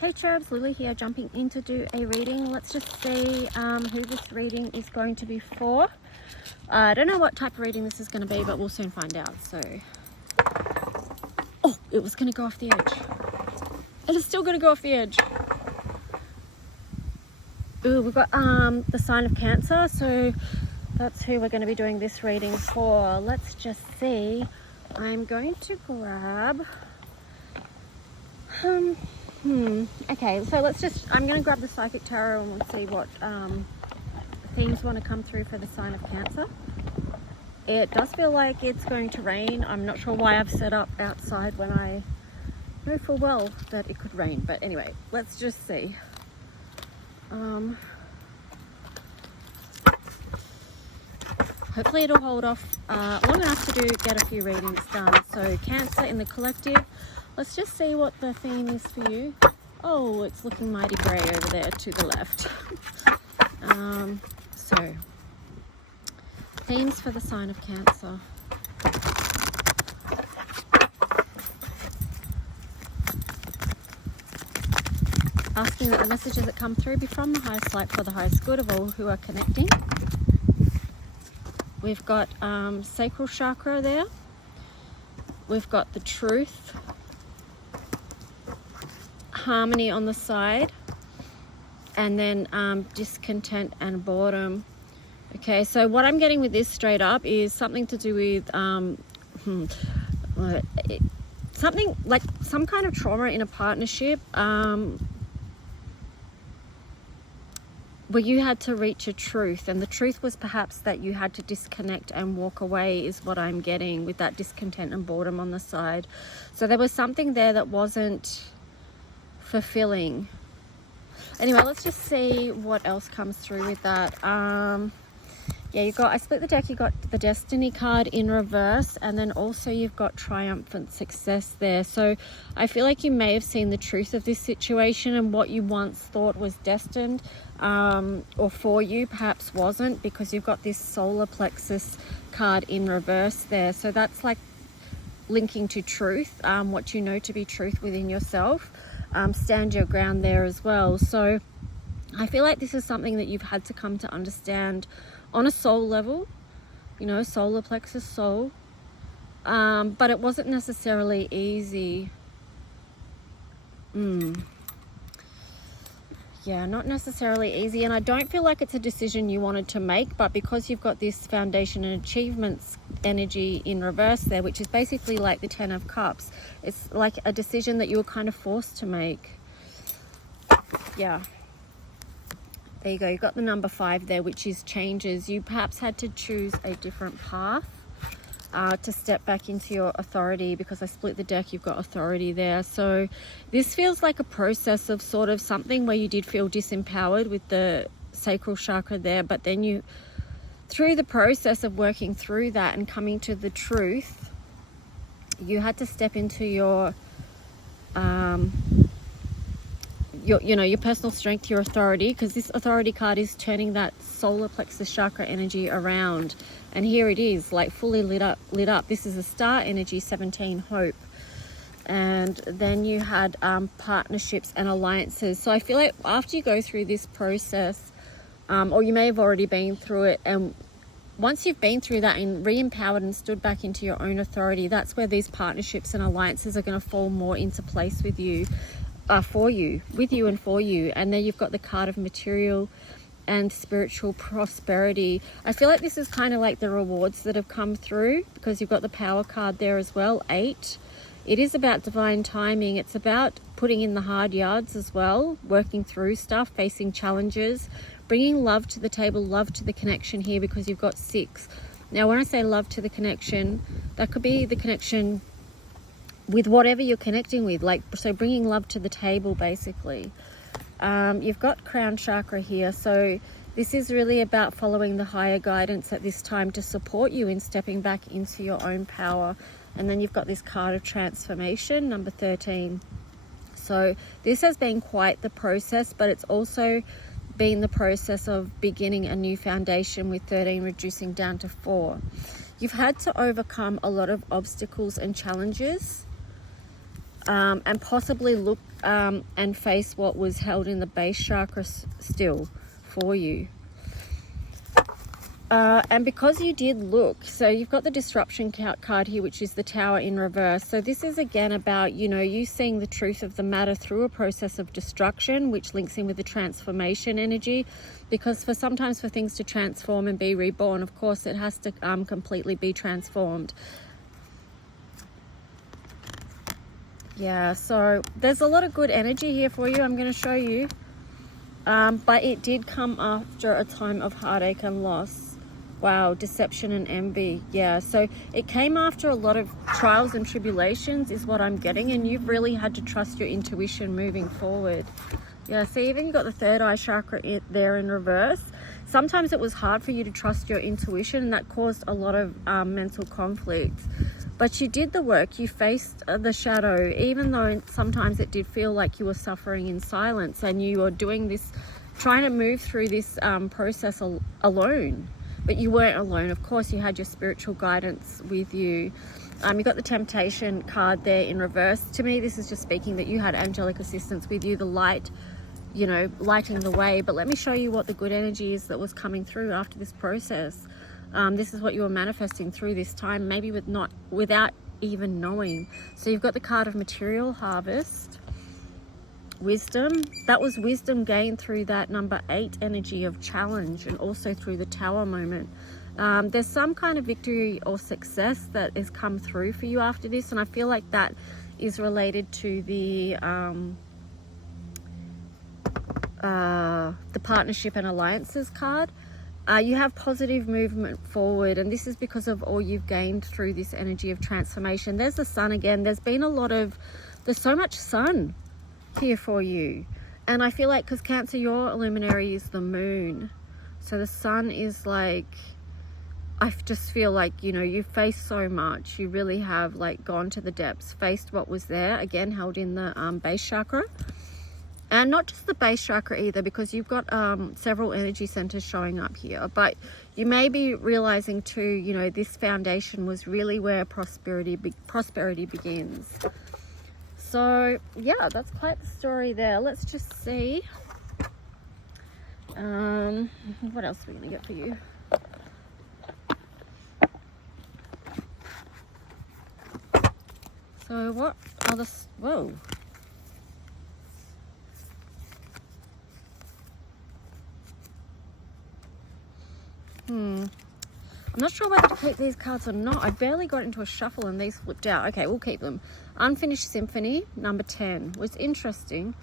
Hey Cherubs, Lily here, jumping in to do a reading. Let's just see who this reading is going to be for. I don't know what type of reading this is going to be, but we'll soon find out. So, oh, it was going to go off the edge. It is still going to go off the edge. Ooh, we've got the sign of Cancer, so that's who we're going to be doing this reading for. Let's just see. I'm going to grab... Okay, so I'm going to grab the Psychic Tarot and we'll see what themes want to come through for the sign of Cancer. It does feel like it's going to rain. I'm not sure why I've set up outside when I know full well that it could rain. But anyway, let's just see. Hopefully it'll hold off long enough to get a few readings done. So Cancer in the collective. Let's just see what the theme is for you. Oh, it's looking mighty grey over there to the left. So, themes for the sign of Cancer. Asking that the messages that come through be from the highest light for the highest good of all who are connecting. We've got sacral chakra there. We've got the truth. Harmony on the side, and then discontent and boredom. Okay, so what I'm getting with this straight up is something to do with something like some kind of trauma in a partnership where you had to reach a truth, and the truth was perhaps that you had to disconnect and walk away, is what I'm getting with that discontent and boredom on the side. So there was something there that wasn't fulfilling. Anyway, let's just see what else comes through with that. Yeah, I split the deck. You got the Destiny card in reverse, and then also you've got triumphant success there. So I feel like you may have seen the truth of this situation, and what you once thought was destined or for you perhaps wasn't, because you've got this solar plexus card in reverse there. So that's like linking to truth, what you know to be truth within yourself. Stand your ground there as well. So I feel like this is something that you've had to come to understand on a soul level, you know, solar plexus soul, but it wasn't necessarily easy. Yeah, not necessarily easy, and I don't feel like it's a decision you wanted to make, but because you've got this foundation and achievements energy in reverse there, which is basically like the 10 of Cups, it's like a decision that you were kind of forced to make. Yeah, there you go. You've got the number 5 there, which is changes. You perhaps had to choose a different path to step back into your authority, because I split the deck. You've got authority there. So this feels like a process of sort of something where you did feel disempowered with the sacral chakra there, but then you, through the process of working through that and coming to the truth, you had to step into your personal strength, your authority, because this authority card is turning that solar plexus chakra energy around. And here it is, like fully lit up. This is a star energy, 17, hope. And then you had partnerships and alliances. So I feel like after you go through this process, or you may have already been through it, and once you've been through that and re-empowered and stood back into your own authority, that's where these partnerships and alliances are going to fall more into place with you, with you and for you. And then you've got the card of material and spiritual prosperity. I feel like this is kind of like the rewards that have come through, because you've got the power card there as well, 8. It is about divine timing. It's about putting in the hard yards as well, working through stuff, facing challenges, bringing love to the table, love to the connection here, because you've got 6. Now, when I say love to the connection, that could be the connection with whatever you're connecting with, like, so bringing love to the table, basically. You've got crown chakra here, so this is really about following the higher guidance at this time to support you in stepping back into your own power. And then you've got this card of transformation, number 13. So this has been quite the process, but it's also been the process of beginning a new foundation, with 13 reducing down to 4. You've had to overcome a lot of obstacles and challenges. and possibly look and face what was held in the base chakra still for you. And because you did look, so you've got the disruption card here, which is the Tower in reverse. So this is again about, you know, you seeing the truth of the matter through a process of destruction, which links in with the transformation energy. Because sometimes for things to transform and be reborn, of course, it has to completely be transformed. Yeah, so there's a lot of good energy here for you. I'm going to show you. But it did come after a time of heartache and loss. Wow, deception and envy. Yeah, so it came after a lot of trials and tribulations is what I'm getting, and you've really had to trust your intuition moving forward. Yeah, see, even you got the third eye chakra there in reverse. Sometimes it was hard for you to trust your intuition, and that caused a lot of mental conflict. But you did the work, you faced the shadow, even though sometimes it did feel like you were suffering in silence, and you were doing this, trying to move through this process alone. But you weren't alone. Of course, you had your spiritual guidance with you. You got the temptation card there in reverse. To me, this is just speaking that you had angelic assistance with you, the light, you know, lighting the way. But let me show you what the good energy is that was coming through after this process. This is what you were manifesting through this time, maybe without even knowing. So you've got the card of material harvest. Wisdom, that was wisdom gained through that number 8 energy of challenge, and also through the Tower moment. There's some kind of victory or success that has come through for you after this, and I feel like that is related to the partnership and alliances card. You have positive movement forward, and this is because of all you've gained through this energy of transformation. There's the sun again. There's so much sun here for you, and I feel like, because Cancer, your luminary is the moon, so the sun is like, I just feel like, you know, you've faced so much. You really have like gone to the depths, faced what was there, again held in the base chakra. And not just the base chakra either, because you've got several energy centers showing up here. But you may be realizing too, you know, this foundation was really where prosperity begins. So yeah, that's quite the story there. Let's just see. What else are we going to get for you? So what are the... Whoa. I'm not sure whether to keep these cards or not. I barely got into a shuffle and these flipped out. Okay, we'll keep them. Unfinished Symphony, number 10. Was interesting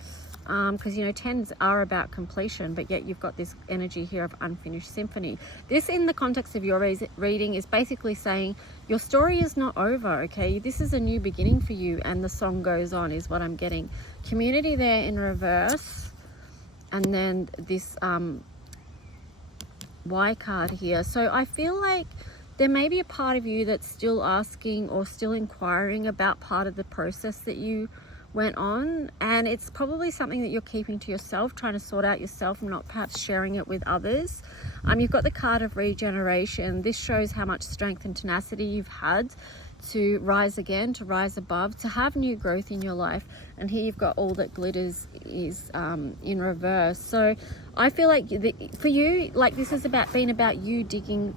because, you know, 10s are about completion, but yet you've got this energy here of unfinished symphony. This, in the context of your reading, is basically saying your story is not over, okay? This is a new beginning for you, and the song goes on is what I'm getting. Community there in reverse, and then this... Y card here. So I feel like there may be a part of you that's still asking or still inquiring about part of the process that you went on, and it's probably something that you're keeping to yourself, trying to sort out yourself, and not perhaps sharing it with others. You've got the card of regeneration. This shows how much strength and tenacity you've had to rise again, to rise above, to have new growth in your life. And here you've got all that glitters is in reverse. So I feel like for you, like, this is about you digging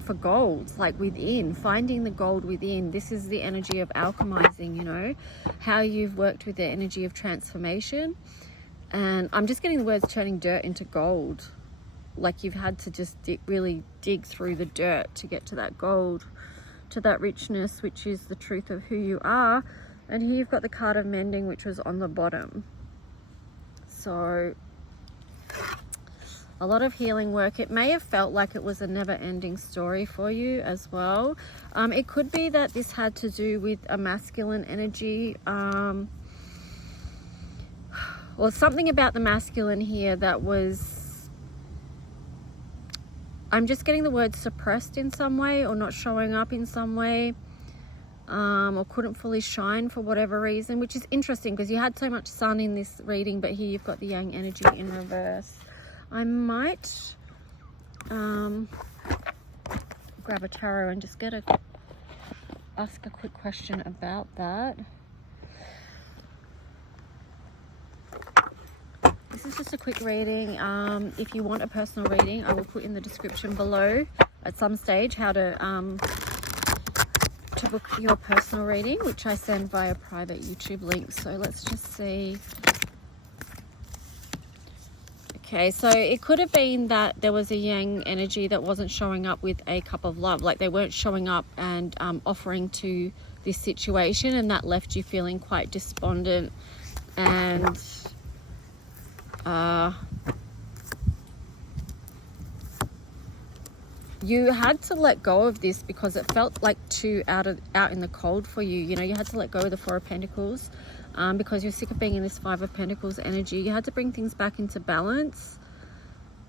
for gold, like within, finding the gold within. This is the energy of alchemizing, you know, how you've worked with the energy of transformation. And I'm just getting the words turning dirt into gold. Like you've had to just really dig through the dirt to get to that gold, to that richness, which is the truth of who you are. And here you've got the card of mending, which was on the bottom. So a lot of healing work. It may have felt like it was a never-ending story for you as well. It could be that this had to do with a masculine energy, or something about the masculine here that was, I'm just getting the word suppressed in some way, or not showing up in some way, or couldn't fully shine for whatever reason, which is interesting because you had so much sun in this reading, but here you've got the yang energy in reverse. I might grab a tarot and just ask a quick question about that. this is just a quick reading. If you want a personal reading, I will put in the description below at some stage how to book your personal reading, which I send via private YouTube links. So let's just see. Okay, so it could have been that there was a yang energy that wasn't showing up with a cup of love, like they weren't showing up and offering to this situation, and that left you feeling quite despondent and you had to let go of this because it felt like too out in the cold for you. You know, you had to let go of the Four of Pentacles because you're sick of being in this Five of Pentacles energy. You had to bring things back into balance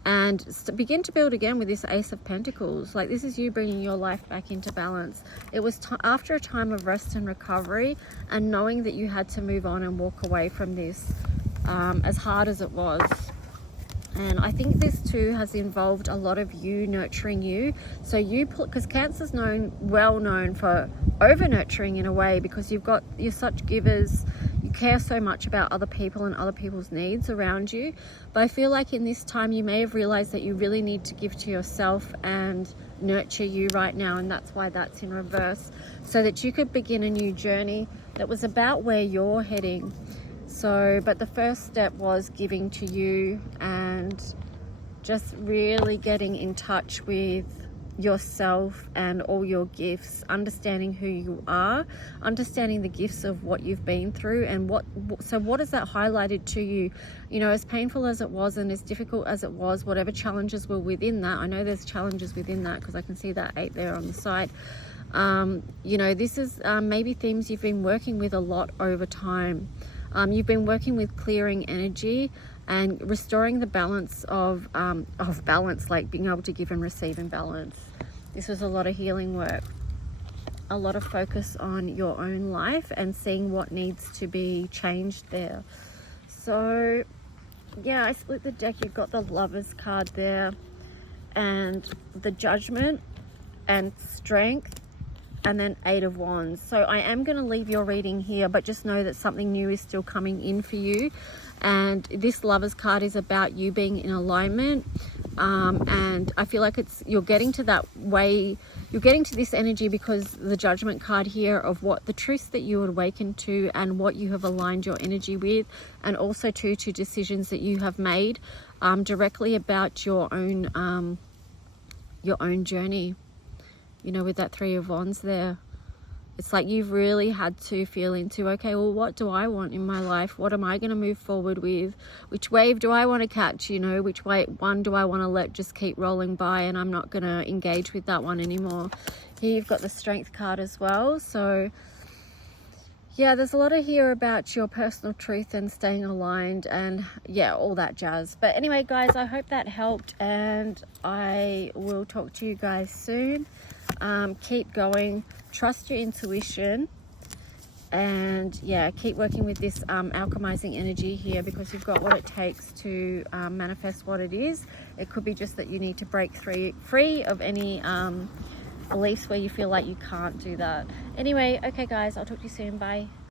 and begin to build again with this Ace of Pentacles. Like, this is you bringing your life back into balance. It was after a time of rest and recovery, and knowing that you had to move on and walk away from this, as hard as it was. And I think this too has involved a lot of you nurturing you. So because Cancer's well known for over nurturing in a way, because you're such givers. You care so much about other people and other people's needs around you. But I feel like in this time you may have realized that you really need to give to yourself and nurture you right now, and that's why that's in reverse, so that you could begin a new journey that was about where you're heading. So, but the first step was giving to you and just really getting in touch with yourself and all your gifts, understanding who you are, understanding the gifts of what you've been through, and what has that highlighted to you. You know, as painful as it was and as difficult as it was, whatever challenges were within that, I know there's challenges within that because I can see that 8 there on the side. You know, this is maybe themes you've been working with a lot over time. You've been working with clearing energy and restoring the balance of balance, like being able to give and receive in balance. This was a lot of healing work, a lot of focus on your own life and seeing what needs to be changed there. So yeah, I split the deck. You've got the Lovers card there and the Judgment and Strength, and then 8 of Wands. So I am going to leave your reading here, but just know that something new is still coming in for you. And this Lovers card is about you being in alignment. And I feel like you're getting to that way. You're getting to this energy because the Judgment card here of what the truths that you awaken to and what you have aligned your energy with, and also to decisions that you have made directly about your own journey. You know, with that 3 of Wands there, it's like you've really had to feel into, okay, well, what do I want in my life? What am I going to move forward with? Which wave do I want to catch? You know, which one do I want to let just keep rolling by, and I'm not going to engage with that one anymore. Here you've got the Strength card as well. So yeah, there's a lot of here about your personal truth and staying aligned and yeah, all that jazz. But anyway, guys, I hope that helped, and I will talk to you guys soon. Keep going, trust your intuition, and yeah, keep working with this alchemizing energy here, because you've got what it takes to manifest what it is. It could be just that you need to break free of any beliefs where you feel like you can't do that. Anyway, okay guys, I'll talk to you soon. Bye.